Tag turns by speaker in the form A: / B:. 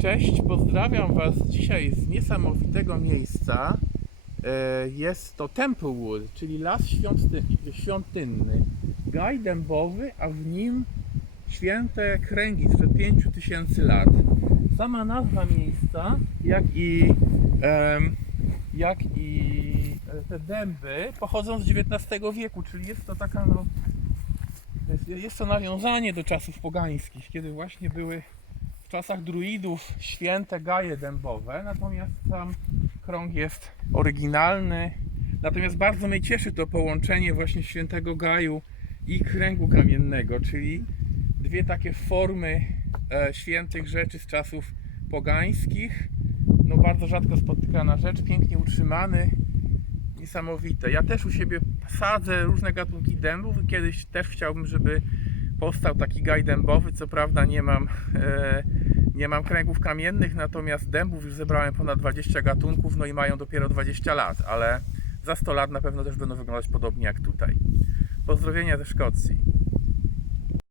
A: Cześć, pozdrawiam Was dzisiaj z niesamowitego miejsca. E, Jest to Templewood, czyli las świąty, świątynny. Gaj dębowy, a w nim święte kręgi sprzed 5000 lat. Sama nazwa miejsca, jak i, jak i e, te dęby pochodzą z XIX wieku, czyli jest to taka no, jest to nawiązanie do czasów pogańskich, kiedy właśnie były w czasach druidów święte gaje dębowe, natomiast sam krąg jest oryginalny. Natomiast bardzo mnie cieszy to połączenie właśnie świętego gaju i kręgu kamiennego, czyli dwie takie formy e, świętych rzeczy z czasów pogańskich. No bardzo rzadko spotykana rzecz, pięknie utrzymany, niesamowite. Ja też u siebie sadzę różne gatunki dębów i kiedyś też chciałbym, żeby powstał taki gaj dębowy. Co prawda nie mam, e, nie mam kręgów kamiennych, natomiast dębów już zebrałem ponad 20 gatunków, no i mają dopiero 20 lat, ale za 100 lat na pewno też będą wyglądać podobnie jak tutaj. Pozdrowienia ze Szkocji.